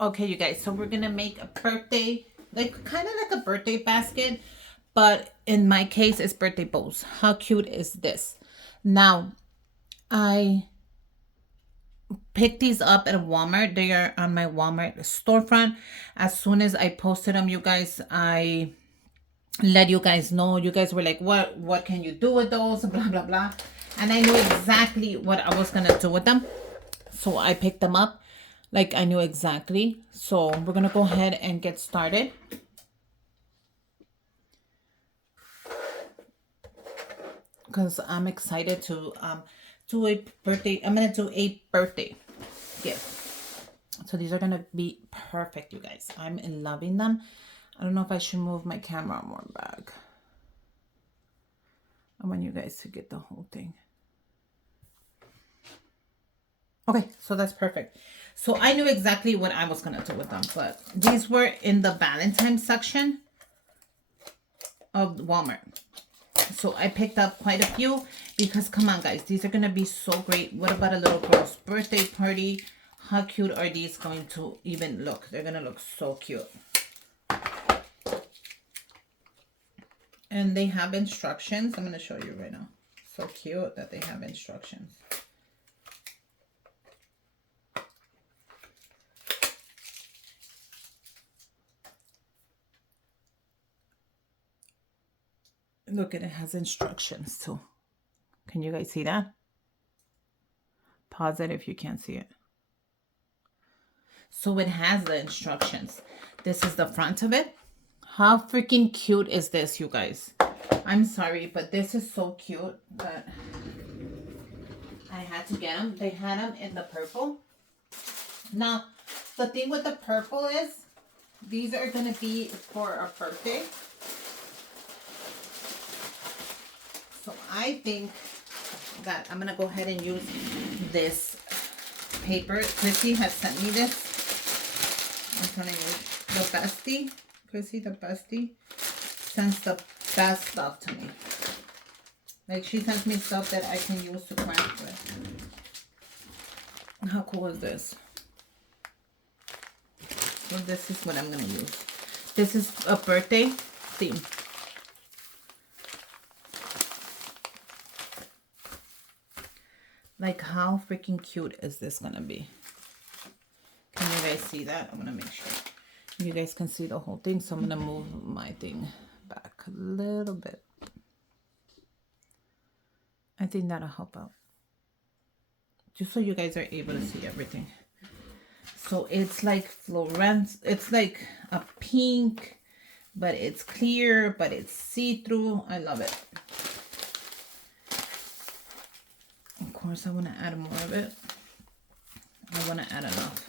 Okay, you guys, so we're gonna make a birthday, like kind of like a birthday basket, but in my case, it's birthday bows. How cute is this? Now, I picked these up at Walmart. They are on my Walmart storefront. As soon as I posted them, you guys, I let you guys know. You guys were like, what can you do with those? Blah, blah, blah. And I knew exactly what I was gonna do with them. So I picked them up. Like I knew exactly. So we're gonna go ahead and get started. Because I'm excited to do a birthday. I'm gonna do a birthday gift. So these are gonna be perfect, you guys. I'm loving them. I don't know if I should move my camera more back. I want you guys to get the whole thing. Okay, so that's perfect. So I knew exactly what I was gonna do with them, but these were in the Valentine section of Walmart. So I picked up quite a few because come on guys, these are gonna be so great. What about a little girl's birthday party? How cute are these going to even look? They're gonna look so cute. And they have instructions. I'm gonna show you right now. So cute that they have instructions. Look, it has instructions too. Can you guys see that? Pause it if you can't see it. So it has the instructions. This is the front of it. How freaking cute is this, you guys? I'm sorry, but this is so cute that I had to get them. They had them in the purple. Now, the thing with the purple is these are going to be for a birthday. So I think that I'm going to go ahead and use this paper. Chrissy has sent me this. I'm telling you, the bestie. Chrissy, the bestie, sends the best stuff to me. Like, she sends me stuff that I can use to craft with. How cool is this? So this is what I'm going to use. This is a birthday theme. Like, how freaking cute is this gonna be? Can you guys see that? I'm gonna make sure you guys can see the whole thing. So I'm gonna move my thing back a little bit. I think that'll help out. Just so you guys are able to see everything. So it's like Florence. It's like a pink, but it's clear, but it's see-through. I love it. Of course, I want to add more of it. I want to add enough.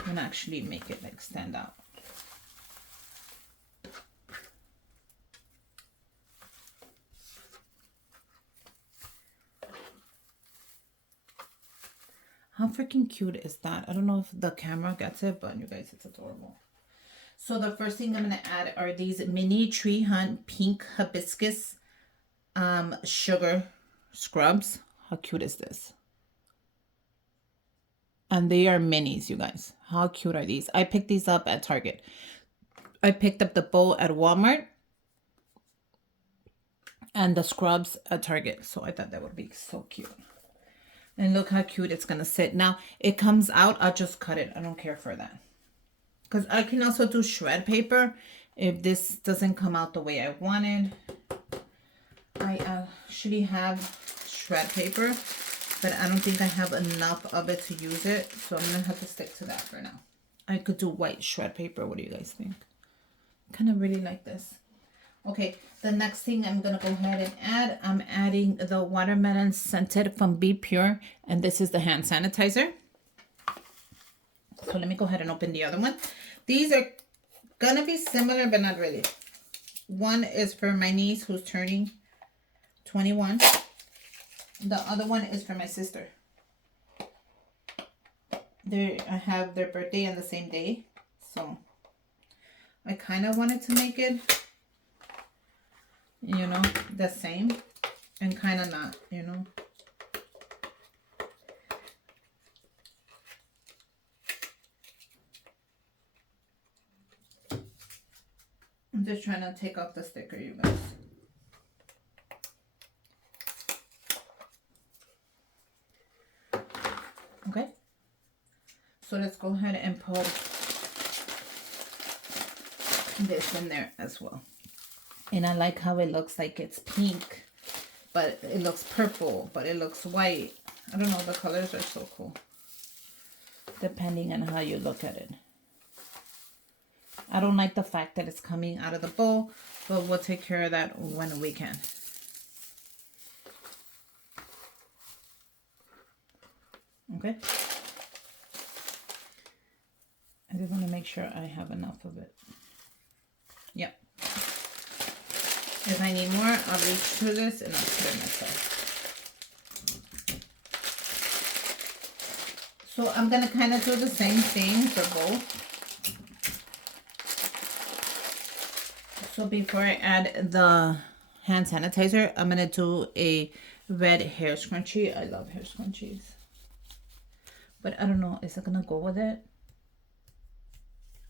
I want to actually make it like stand out. How freaking cute is that? I don't know if the camera gets it, but you guys, it's adorable. So the first thing I'm going to add are these mini Tree Hunt pink hibiscus sugar scrubs. How cute is this? And they are minis, you guys. How cute are these? I picked these up at Target. I picked up the bowl at Walmart and the scrubs at Target. So I thought that would be so cute. And look how cute it's going to sit. Now, it comes out. I'll just cut it. I don't care for that. Because I can also do shred paper if this doesn't come out the way I wanted. I actually have shred paper, but I don't think I have enough of it to use it. So I'm going to have to stick to that for now. I could do white shred paper. What do you guys think? I kind of really like this. Okay, the next thing I'm going to go ahead and add, I'm adding the watermelon scented from Be Pure. And this is the hand sanitizer. So let me go ahead and open the other one. These are going to be similar, but not really. One is for my niece who's turning 21. The other one is for my sister. I have their birthday on the same day. So I kind of wanted to make it, you know, the same and kind of not, you know. I'm just trying to take off the sticker, you guys. Okay. So let's go ahead and put this in there as well. And I like how it looks like it's pink, but it looks purple, but it looks white. I don't know, the colors are so cool. Depending on how you look at it. I don't like the fact that it's coming out of the bowl, but we'll take care of that when we can. Okay. I just want to make sure I have enough of it. Yep. If I need more, I'll reach through this and I'll put it myself. So I'm going to kind of do the same thing for both. So before I add the hand sanitizer, I'm going to do a red hair scrunchie. I love hair scrunchies. But I don't know, is it going to go with it?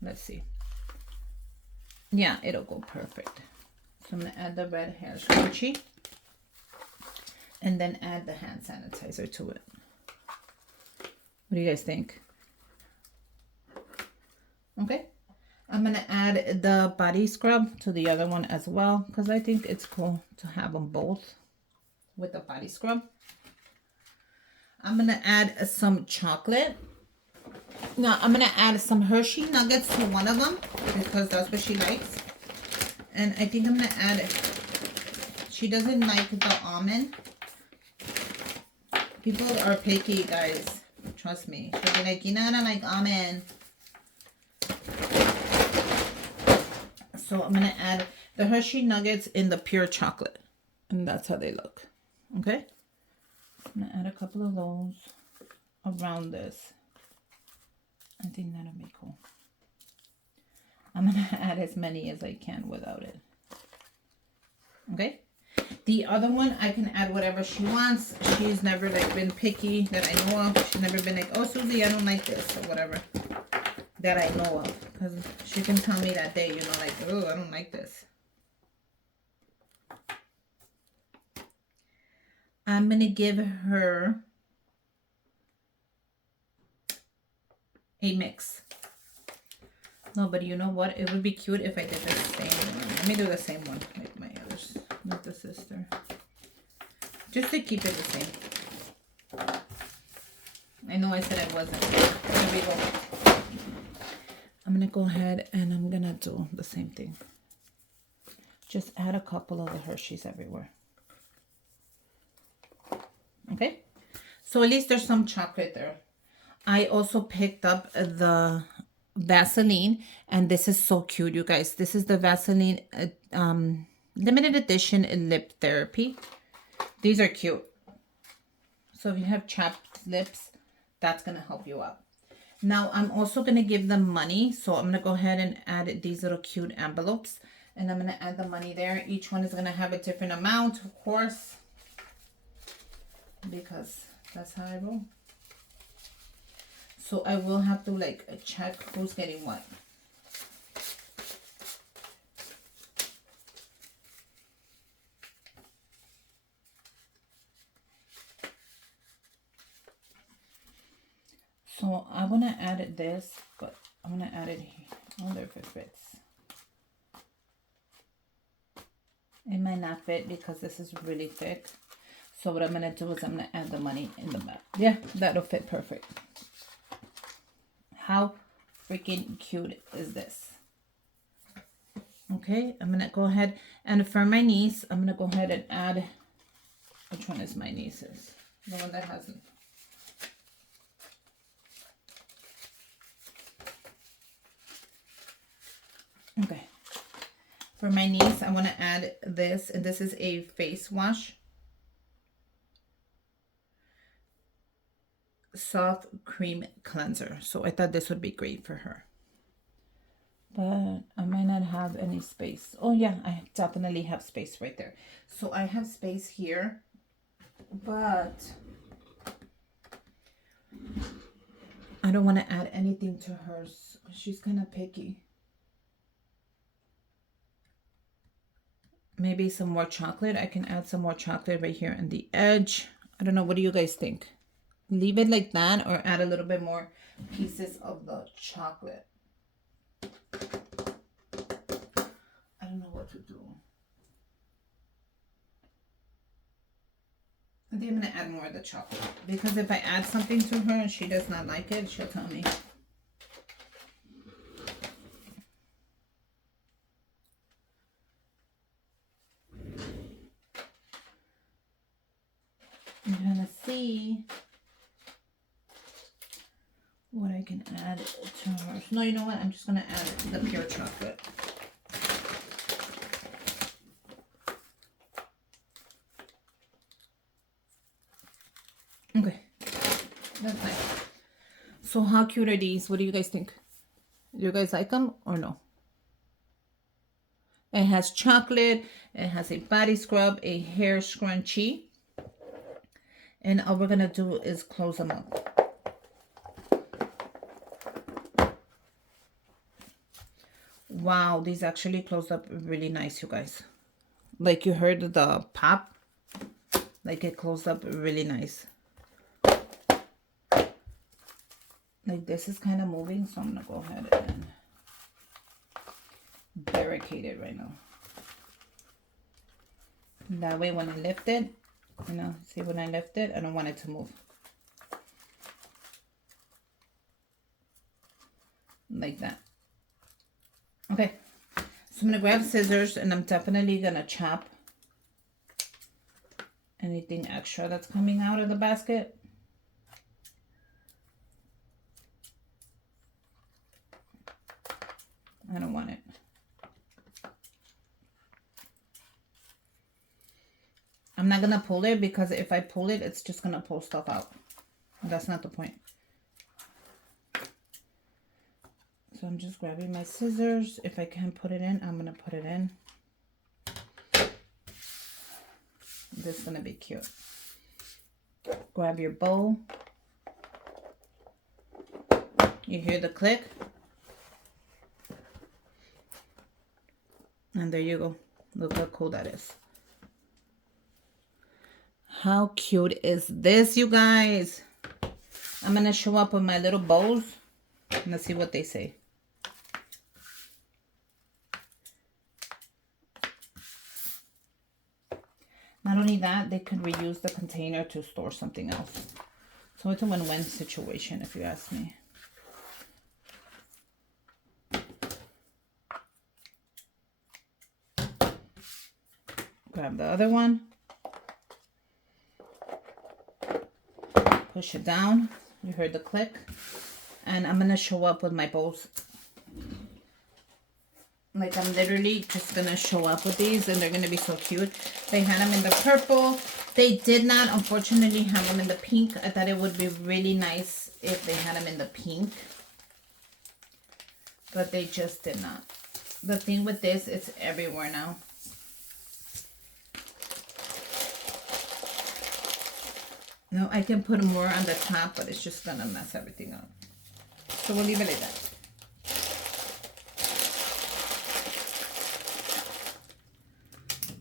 Let's see. Yeah, it'll go perfect. So I'm going to add the red hair scrunchie. And then add the hand sanitizer to it. What do you guys think? Okay. I'm going to add the body scrub to the other one as well, because I think it's cool to have them both with the body scrub. I'm going to add some chocolate. Now, I'm going to add some Hershey nuggets to one of them, because that's what she likes. And I think I'm going to add, she doesn't like the almond. People are picky, guys. Trust me. She'll be like, you know, I don't like almond. So I'm going to add the Hershey nuggets in the pure chocolate. And that's how they look. Okay? I'm going to add a couple of those around this. I think that'll be cool. I'm going to add as many as I can without it. Okay? The other one, I can add whatever she wants. She's never like been picky that I know of. She's never been like, oh, Susie, I don't like this or whatever. That I know of. Because she can tell me that day, you know, like, oh, I don't like this. I'm going to give her a mix. No, but you know what? It would be cute if I did the same one. Let me do the same one like my others. Not the sister. Just to keep it the same. I know I said I wasn't. Here we go. I'm going to go ahead and I'm going to do the same thing. Just add a couple of the Hershey's everywhere. Okay? So at least there's some chocolate there. I also picked up the Vaseline, and this is so cute, you guys. This is the Vaseline limited edition lip therapy. These are cute. So if you have chapped lips, that's going to help you out. Now, I'm also going to give them money. So I'm going to go ahead and add these little cute envelopes. And I'm going to add the money there. Each one is going to have a different amount, of course. Because that's how I roll. So I will have to like check who's getting what. So I want to add this, but I'm going to add it here. I wonder if it fits. It might not fit because this is really thick. So what I'm going to do is I'm going to add the money in the back. Yeah, that'll fit perfect. How freaking cute is this? Okay, I'm going to go ahead. And for my niece, I'm going to go ahead and add. Which one is my niece's? The one that hasn't. Okay. For my niece, I want to add this. And this is a face wash. Soft cream cleanser. So I thought this would be great for her. But I might not have any space. Oh yeah, I definitely have space right there. So I have space here. But I don't want to add anything to hers. She's kind of picky. maybe some more chocolate. I can add some more chocolate right here on the edge. I don't know. What do you guys think? Leave it like that or add a little bit more pieces of the chocolate. I don't know what to do. I think I'm going to add more of the chocolate. Because if I add something to her and she does not like it, she'll tell me. I'm going to see what I can add to her. No, you know what? I'm just going to add the pure chocolate. Okay, that's nice. So how cute are these? What do you guys think? Do you guys like them or no? It has chocolate. It has a body scrub, a hair scrunchie. And all we're going to do is close them up. Wow, these actually closed up really nice, you guys. Like you heard the pop. Like it closed up really nice. Like this is kind of moving, so I'm going to go ahead and barricade it right now. That way when I lift it, you know, see when I lift it, I don't want it to move. Like that. Okay, so I'm going to grab scissors and I'm definitely going to chop anything extra that's coming out of the basket. I don't want it. I'm not going to pull it because if I pull it, it's just going to pull stuff out. That's not the point. So I'm just grabbing my scissors. If I can put it in, I'm going to put it in. This is going to be cute. Grab your bowl. You hear the click? And there you go. Look how cool that is. How cute is this, you guys? I'm going to show up with my little bows. And let's see what they say. Not only that, they could reuse the container to store something else. So it's a win-win situation, if you ask me. Grab the other one. Push it down. You heard the click. And I'm going to show up with my bows. Like I'm literally just going to show up with these and they're going to be so cute. They had them in the purple. They did not, unfortunately, have them in the pink. I thought it would be really nice if they had them in the pink. But they just did not. The thing with this, it's everywhere now. No, I can put more on the top, but it's just going to mess everything up. So we'll leave it like that.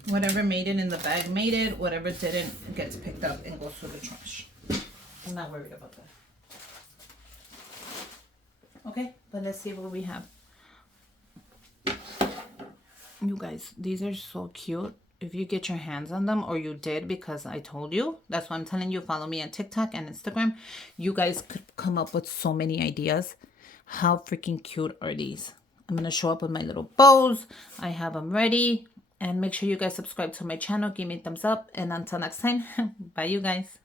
Whatever made it in the bag made it. Whatever didn't gets picked up and goes to the trash. I'm not worried about that. Okay, but let's see what we have. You guys, these are so cute. If you get your hands on them, or you did because I told you, that's why I'm telling you, follow me on TikTok and Instagram. You guys could come up with so many ideas. How freaking cute are these? I'm going to show up with my little bows. I have them ready. And make sure you guys subscribe to my channel. Give me a thumbs up. And until next time, bye you guys.